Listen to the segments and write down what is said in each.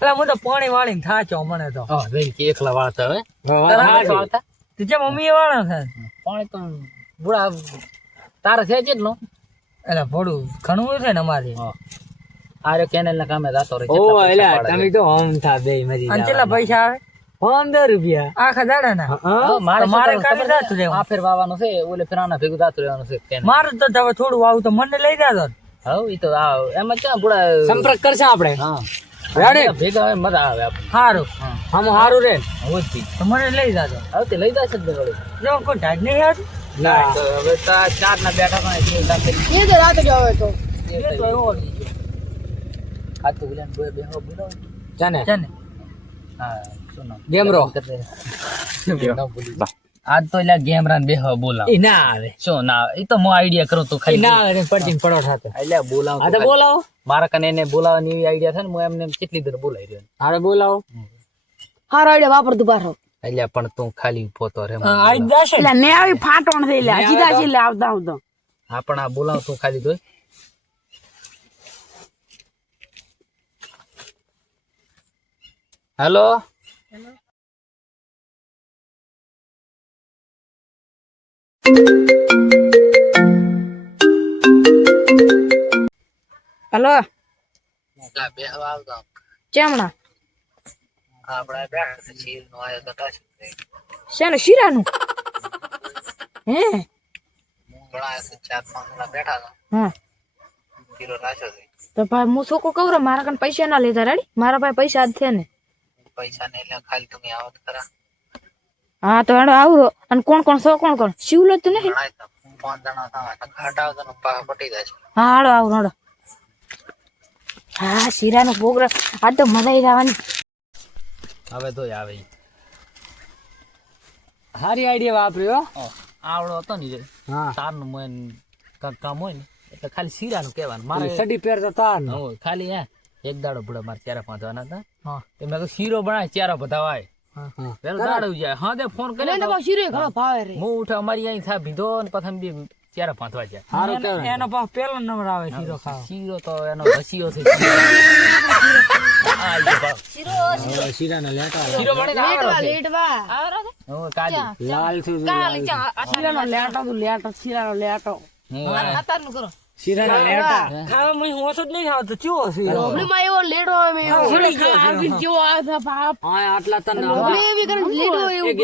એટલે હું તો પાણી વાળીને થાચો મને તો કે એકલા વાળતા હવે વાળતા જે મમ્મી વાળા છે પાણી તો બુડા તારે છે કેટલો એટલે થોડું ઘણું છે ને અમારે આરે કેનેલ ના કામે જાતો રહે ઓ એલા તમે તો ઓમ થા બે મરી અને કેટલા પૈસા આવે 15 રૂપિયા આખા દાડા ના મારે કાલે જાતું રહેવું આ ફેર વાવાનું છે ઓલે ફેરાના ભેગું જાતું રહેવાનું છે કેનેલ મારું તો હવે થોડું આવું તો મને લઈ જાતો હવ ઈ તો એમ જ બુડા સંપર્ક કરશે આપણે હા રેડી ભેગા હોય મજા આવે આપણે સારું આમ હારું રે હોતી તો મને લઈ જાતો હવે તે લઈ જશે જ વળી જો કોઈ ઢાઢ નહીં આવતું ના તો હવે તો ચાર ના બેઠા માં એટલે લાગે એ તો રાતે જ આવે તો એ તો એવો આ તો ગુલાન બેહો બોલો જાને છે ને હા સુનો ગેમરો આજ તો એટલે ગેમ રાન બેહો બોલાવ ઈ ના આવે શું ના ઈ તો હું આઈડિયા કરું તો ઈ ખાલી ના આવે પડતીન પડો થાતે એટલે બોલાવ આ તો બોલાવો મારા કને એને બોલાવવાની એવી આઈડિયા છે ને હું એમને કેટલી દર બોલાવી રહ્યો હારે બોલાવો હારો આઈડિયા વાપરતું પાછો એટલે પણ તું ખાલી ઉભો રે આજ જશે એટલે ને આવી ફાટણ થઈ લે સીધા છે એટલે આવતા આવતા હા પણ આ બોલાવ તું ખાલી તો હેલો હેલો બેહવા આવતા ચેમણા આપણે બેઠા છીએ નો આયો તો ટાચ શેનું શીરાનું હે ઘણા ચાર પાંચ જણા બેઠા હતા હા કિલો રાખ્યો છે તો ભાઈ હું શું કહું મારા કને પૈસા ના લેતા રેડી મારા પાસે પૈસા જ છે ને પૈસા ને એટલે ખાલી તમે આવત ખરા હા તો હેડો આવરો અને કોણ કોણ સો કોણ કોણ શિવલો તો નહીં પાંચ જણા હતા ઘાટા તો પાહા પટી જાય છે હા હાડો આવરો હાડો હા શીરાનો પ્રોગ્રામ આ તો મજા આવી જવાની હવે તો આવે હારી આઈડિયા વાપર્યો આવડો હતો ને હા તારનું મોન કામ હોય ને એટલે ખાલી શીરાનું કહેવાનું મારે સડી પહેરતા તાર ને હોય ખાલી હે એક દાડો ભૂડા મારે ચારા પાંચવાના હતા હા તો મેં કહ્યું શીરો બનાય ચારા બધા વાય હા પેલો દાડો જાય હા તે ફોન કરે તો શીરો ઘણો ભાવે રે હું ઉઠે અમારી અહીં થા ભીધો ને પછી બી ચારા પાંચવા જાય હારું કેવાય એનો પાછો પેલો નંબર આવે શીરો ખાવા શીરો તો એનો ઘસીયો છે શીરાના લેટા શીરો બને લેટવા હું કાજી લાલ થી શીરાનો લેટો તો લેટો શીરાનો લેટો આતારનું કરો શીરાના લેટા ખાવા હું ઓછો જ નહીં ખાવતો ચેવો શીરો ઓબલીમાં એવો લેટો આવે એવો જેવો આ બાપ હા આટલા તને ઓબલી એવી કરીને લેટો એ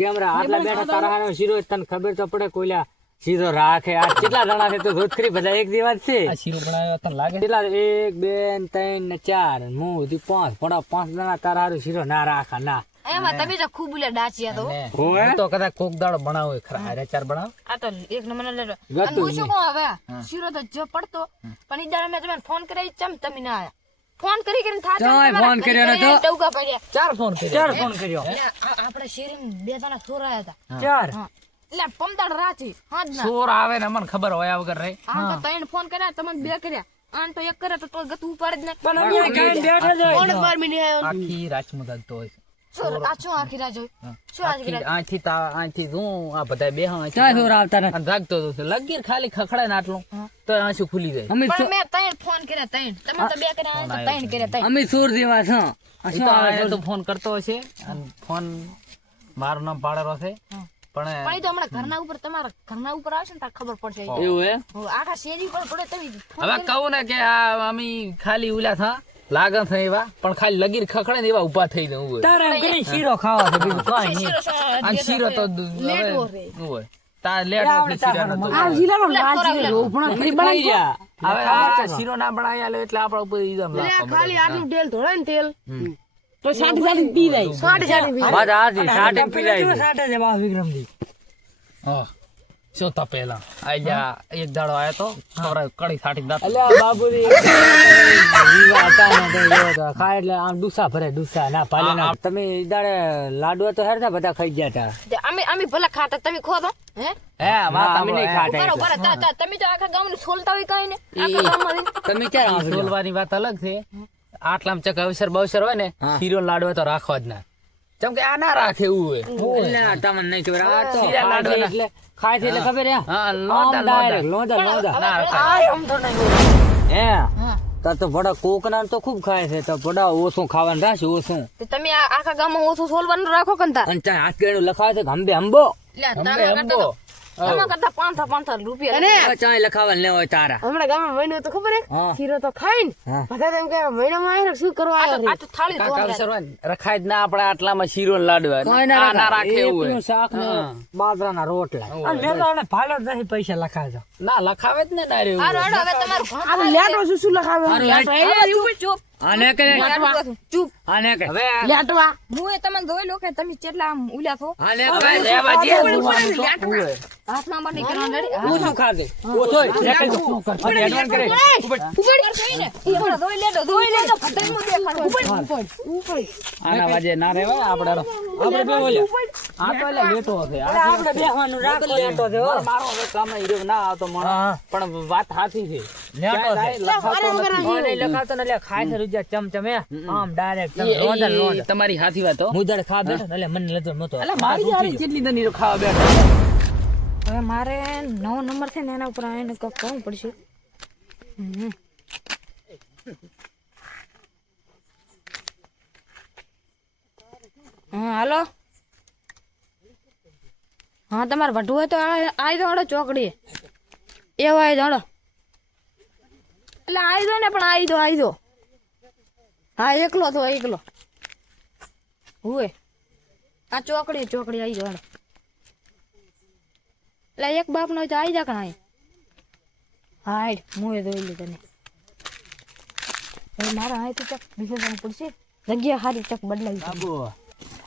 ગેમરા આટલા બેઠા તારા હારે શીરો તને ખબર તો પડે કોઈલા શીરો રાખે આ કેટલા જણા છે તો રોજખરી બધા એક દિવસ છે આ શીરો બનાવ્યો તને લાગે કેટલા 1 2 3 ને 4 હું થી 5 પડા 5 જણા તારા હારે શીરો ના રાખા ના એમાં તમે તો ખૂબ બોલ્યા ડાચિયા તો હોય હું તો કદાચ કોક દાડો બનાવો ખરા હારે ચાર બનાવ આ તો એક નંબર લેટો ગતું અને હું શું કહું હવે શીરો તો જો પડતો પણ ઈ દાડે મેં તમને ફોન કરી ચમ તમે ના આયા ફોન કરીને ચાય ફોન કર્યો નતો? ટૌકા પડ્યા ચાર ફોન કર્યો આપણે શેરીમાં બે જણા ચોરાયા હતા ચાર એટલે પમદાડ રાચી હાજ ના ચોર આવે ને મને ખબર હોય વગર રે આમ તો ત્રણ ફોન કર્યા તમને બે કર્યા આન તો એક કરે તો ગતું ઉપાડે જ નહીં પણ અમે કાંઈ બેઠા જાય કોણ બાર મિનિટ આયો આખી રાચમાં ગાલતો હોય શું આ શું આખી રાત જોઈ શું આખી રાત આથી હું આ બધા બે ચાય સોર આવતા નથી રાખતો હતો લગીર ખાલી ખખડાય ને આટલું તો આંસુ ખુલી જાય અમે પણ મેં ત્રણ ફોન કર્યા ત્રણ તમે તો બે કર્યા આન તો ત્રણ કર્યા ત્રણ અમે સોર જેવા છો આ ઈ શું તો આવે આને છે તો ફોન કરતો હશે અને ફોન મારું નામ પાડેલો છે પણ પણ ઈ તો હમણાં ઘરના ઉપર તમારા ઘરના ઉપર આવશે ને તાર ખબર પડશે એવું હે આખા શેરી પર પડે તમે હવે કહું ને કે આ અમે ખાલી ઉલા થા લાગે છે એવા પણ ખાલી લગીર ખખડે ને એવા ઉભા થઈ જવું હોય તારે એમ કરી શીરો ખાવા છે બીજું કાંઈ નહીં અને શીરો તો લેટો હવે રે. શું હોય તાર લેટ ઓફી શીરાનો તો આ જિલ્લાનો લાજી રોપણો ફરી બનાવી ગયા હવે આ શીરો ના બનાવી આલે એટલે આપણા ઉપર ઈદમ લે લાગતો ખાલી આટલું તેલ ધોળાય ને તેલ તો સાડી સાડી પી જાય સાડી પી વાત આજી સાટે પીલાઈ કેવું સાટે છે બાપ વિક્રમજી હા શું તા પેલા આયા એક દાડો આયો તો ખબર કડી સાટી દાંત અલ્યા બાબુજી વિવા હતા ને તો એવો તો ખાય એટલે આમ ડુસા ભરે ડુસા ના પાલે ના તમે ઈદાડે લાડવા તો હેરતા બધા ખાઈ ગયા તા અમે ભલે ખાતા તમે ખો દો હે હે વાત તમે નહીં ખાતા બરોબર તમે તો આખા ગામનું છોલતા હોય કઈ ને આખા ગામમાં તમે ક્યાં આવશો સોલવાની વાત અલગ છે આટલામ ચક અવસર બવસર હોય ને શીરો લાડવા તો રાખવા જ ના ચમ કે આ ના રાખે એવું હોય એટલે તમને નહીં ખબર આ તો શીરા લાડવા ના. એટલે ખાય છે એટલે ખબર હે હા આમ લોદા direct, લોદા લોદા ના રખાય. આ આમ તો નહીં હે હા તાર તો વડા કોકના તો ખૂબ ખાય છે તો વડા ઓછું ખાવાનું રાખશે ઓછું તો તમે આખા ગામમાં ઓછું સોલવાનું રાખો કંતા અને ત્યાં હાથ ગેડું લખાવે છે કે હંબે હંબો એમાં કરતા 500 રૂપિયા ચાય લખાવા ને હોય તારા હમણાં ગામમાં મહિનો તો ખબર હે હા. ખીરો તો ખાઈને હા. બધા તેમ કે મહિનામાં આવીને શું કરવા આવ્યો આ તો થાળી ધોવા રખાય જ ના આપણે આટલામાં શીરો ને લાડવા કોઈ આ ના રાખે એવું એકલું હોય. શાક ને હા. બાજરાના રોટલા અને મેં તો આને ભાલો જ નહીં પૈસા લખાય છે ના લખાવે જ ને ના રે આ રોડ હવે તમારું આ તો લેટો શું લખાવે ચૂપ આને કે ચૂપ આને કે હવે લેટવા હું એ તમને જોઈ લો કે તમે કેટલા આમ ઉલ્યા છો આને હવે કે રહેવા દે જોવાનું તો હોય. હાથમાં માં નહીં કરવાનું રેડી ઓછું ખાધે ઓછોય દેખાય તો શું કર એડવાન્સ કરે આના વાજે ના રેવાય આપણે બે ઓલ્યા આ તો એટલે લેટો હશે આ આપણે બેહવાનું રાખ લેટો છે હો. મારો હવે કામ હીરો ના આવતો મને હા. પણ વાત સાચી છે લેટો છે. લખાતો નથી. ઓય નહીં લખાવતો ને એટલે ખાય છે રૂપિયા ચમચમ એ આમ ડાયરેક્ટ રોંધન એ રોંધન તમારી સાચી વાત હો. હું જયારે ખાવા બેઠો ને એટલે મને નજર નતો એટલે મારી હારી કેટલી દની ખાવા બેઠા હવે મારે નવો નંબર છે ને એના ઉપર એને કંઈક કરવું પડશે હા હાલો હા તમારે વઢવું હોય તો આવી દો હડો ચોકડી એવો આવી દો હડો એટલે આવી દો ને પણ આવી દો હા એકલો તો એકલો હુએ આ ચોકડી આવી દો હડો એટલે એક બાપ નો તો આવી જા કણ હાય હું એ જોઈ લે તને હવે મારા હાય તો ચક બીજે જવું પડશે જગ્યા હારી ચક બદલાવી બાબુ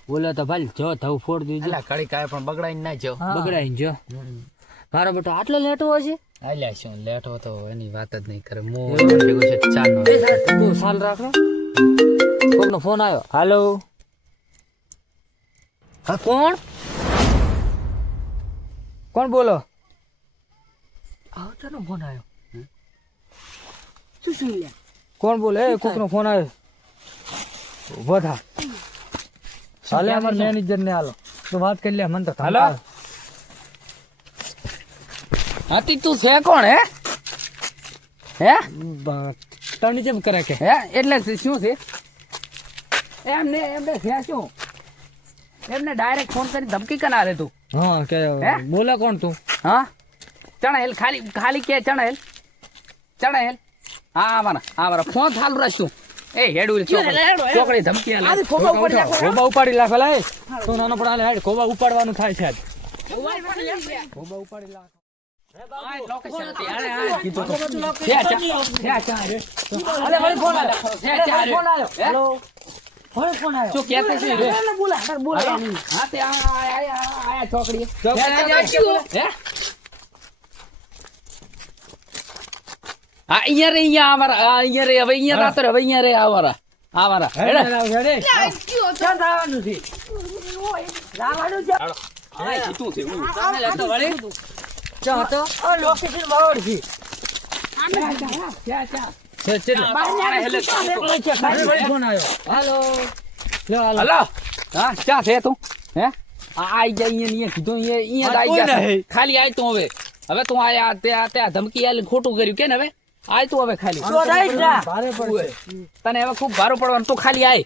બોલો તો ભાઈ જો થવું ફોડ દીજો એટલે કડી કાય પણ બગડાઈ ના જો બગડાઈ જો મારો બેટો આટલો લેટો હશે આલ્યા શું લેટો તો એની વાત જ નહીં કરે હું ભેગો છે ચાર નો બહુ સાલ રાખો કોકનો ફોન આવ્યો હાલો હા કોણ બોલો આવતાનો ફોન આવ્યો શું લે કોણ બોલે એ કોકનો ફોન આવ્યો ઉભો થા હાલે અમાર મેનેજર ને હાલો તો વાત કરી લે મન તો હાલો હાથી તું છે કોણ હે તણી જેમ કરે કે હે એટલે શું છે એમને છે શું એમને ડાયરેક્ટ ફોન કરી ધમકી કના રે તું હા કે હે? બોલે કોણ તું હા ચણાહેલ ખાલી કે ચણાહેલ હા આવાના ફોન ચાલુ રાખશું એ હેડું ચોકડી ધમકી આલે ખોબા ઉપાડી લાખ લે તો નાનો પણ હાલે હેડ ખોબા ઉપાડવાનું થાય છે આજ ખોબા ઉપાડી લાખ શું કહેતે છે રે? હા તે આયા ચોકડી હે હા અહીંયા રે અહીંયા રે હવે અહીંયા રાતો રે હવે અહીંયા રે આવારા હલો હા ક્યાં છે તું હે આઈ જા અહીંયા કીધું અહીંયા આઈ જા ખાલી આય તું હવે તું આયા ત્યાં ધમકી આલે ખોટું કર્યું કે ને હવે આય તું હવે ખાલી તને હવે ખૂબ ભારો પડવાનું તું ખાલી આય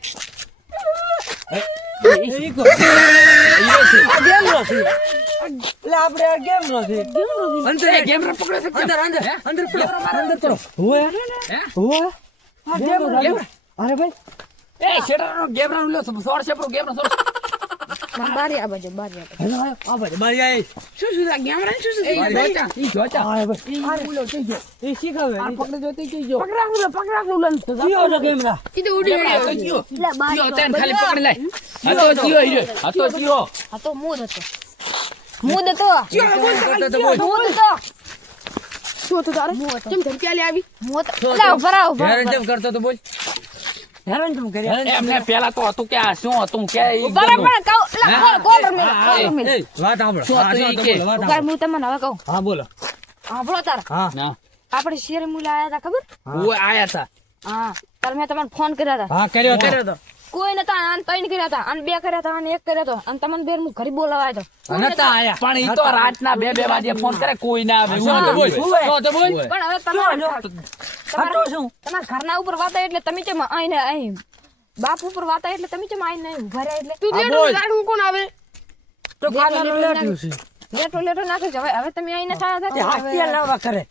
ગેમ રે પકડે છે અરે ભાઈ એ શેડાનો ગેમ નો લ્યો સોળ છે ગેમ નો સોળ બારી આ બાજુ આ ભાઈ મારી આઈ શું આ ગેમડા શું એ જોચા આ ભાઈ એ શીખાવે આ પકડે જોતી કઈ જો પકડા કયો છે કેમેરા કીધું ઉડી આ તો જીઓ જીઓ તેન ખાલી પકડી લાય આ તો જીઓ હીરો આ તો જીઓ આ તો મૂદ હતો મૂદ હતો શું તો તારે કેમ ધમકી આલી આવી મૂદ લા ઉભા હેરાન કેમ કરતો તો બોલ હેરાન કેમ કર્યા એમને પેલા તો હતું કે આ શું હતું કે ઈ બરાબર કહું લા કોલ એ વાત સાંભળો શું હતું ઈ કે? વાત ઉગાર હું તમને હવે કહું હા બોલો સાંભળો તારા હા ના આપણે શેર મુલા આયા હતા ખબર હું આયા હતા હા તાર મેં તમને ફોન કર્યા હતા હા કર્યો તો કોઈ નતા આને 3 કર્યા હતા આને 2 કર્યા હતા આને 1 કર્યો હતો અને તમને બેર હું ઘરે બોલાવાય તો નતા આયા પણ ઈ તો રાતના 2 વાગે ફોન કરે કોઈ ના આવે હા, હું તો બોલ શું હે? તો બોલ પણ હવે હતું શું તમારા ઘરના ઉપર વાતા એટલે તમે કેમ આઈને અહીં બાપ ઉપર વાતા એટલે તમે કેમ આઈને ઉભા રહ્યા એટલે તું લેટ બોલ. લાડુ કોણ આવે તો કાનાનું લેટ્યું છે લેટો નાખે છે હવે તમે આઈને થયા તે હાથિયા હતા લાવવા કરે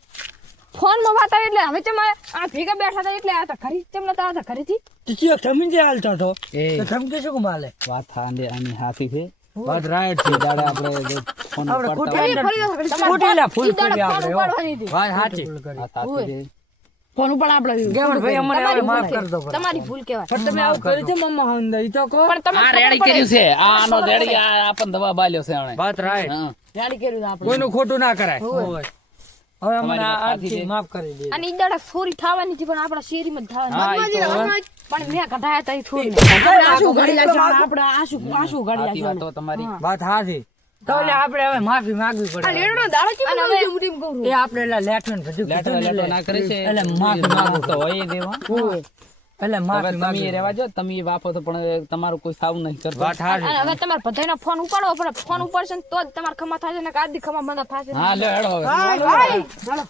ફોન માં વાતા એટલે હવે તમે આ ભેગા બેઠા હતા એટલે આ તો ખરી તેમ નતા હતા ખરીથી તે ચિયો થમી જે હાલતો તો એ તો થમકે શું કમાલે વાત આની હાથી છે વાત રાઈટ છે દાડે આપણે ફોન આપણે ઉપાડતા ખોટેલા ફૂલ ઈ દાડે કરી ફોન આપણે ઉપાડવાની હતી. વાત સાચી આ તાતી છે. ફોન ઉપર આપણે ગેમર ભાઈ અમને તમારી માફ ભૂલ કર દો કે- તમારી ભૂલ કહેવાય પણ તમે આવું કર્યું છે મમ્મા હંદા ઈ તો કહો પણ તમે આ રેડી કર્યું છે આનો રેડી આ આપણ દવા બાલ્યો છે આણે વાત રાઈટ હા જાડી કર્યું આપણે કોઈનું ખોટું ના કરાય હોય. હવે અમને તમારી વાત આજથી સાચી છે. માફ કરી દે અને ઈ દાડે ચોરી થવાની હતી પણ આપણા શેરીમાં જ થવાની હા, ઈ તો હવે. પણ મેં કઢાયા તા ઈ થોડી આંસુ ઘડી લાગ્યા આપણે આંસુ ઘડી સાચી લાગ્યા વાતો તમારી વાત સાચી તો એટલે આપણે હવે માફી માંગવી આ પડે લેટનો દાડો કેમ અને લાગ્યો હવે- મુઠીમ કહું છું એ આપણે એટલે લેટન બધું લેટો કીધું ને લેટો ના કરે છે એટલે માફી માંગવું તો હોય દેવા એટલે હવે માફી તમે માંગવી રહેવા જો તમે એ વાપો તો પણ તમારું કોઈ સાવ નહીં કરતો વાત સાચી અને હવે તમારે બધાયનો ફોન ઉપાડવો પડે ફોન ઉપાડશે ને તો જ તમારે ખમા થશે ને આદિ ખમા બંધ થશે હા લે હેડો હવે હાય હાય